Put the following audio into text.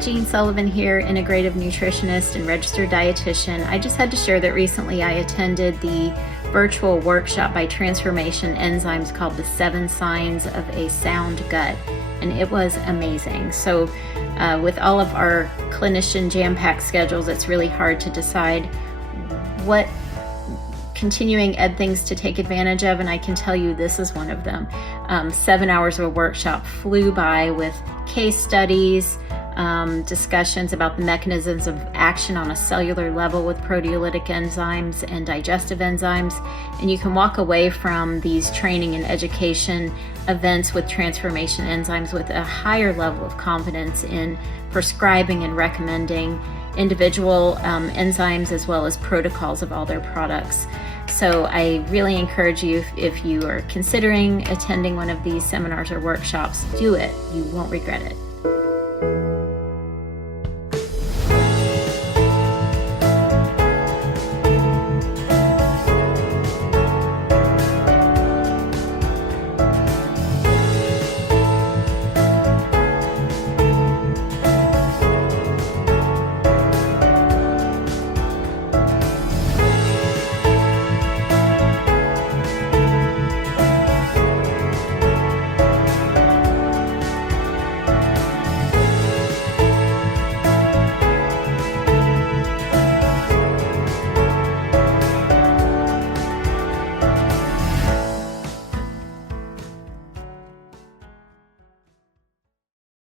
Jean Sullivan here, integrative nutritionist and registered dietitian. I just had to share that recently I attended the virtual workshop by Transformation Enzymes called The 7 Signs of a Sound Gut, and it was amazing. So with all of our clinician jam-packed schedules, it's really hard to decide what continuing ed things to take advantage of, and I can tell you this is one of them. 7 hours of a workshop flew by with case studies, discussions about the mechanisms of action on a cellular level with proteolytic enzymes and digestive enzymes. And you can walk away from these training and education events with Transformation Enzymes with a higher level of confidence in prescribing and recommending individual enzymes as well as protocols of all their products. So I really encourage you, if you are considering attending one of these seminars or workshops, do it. You won't regret it.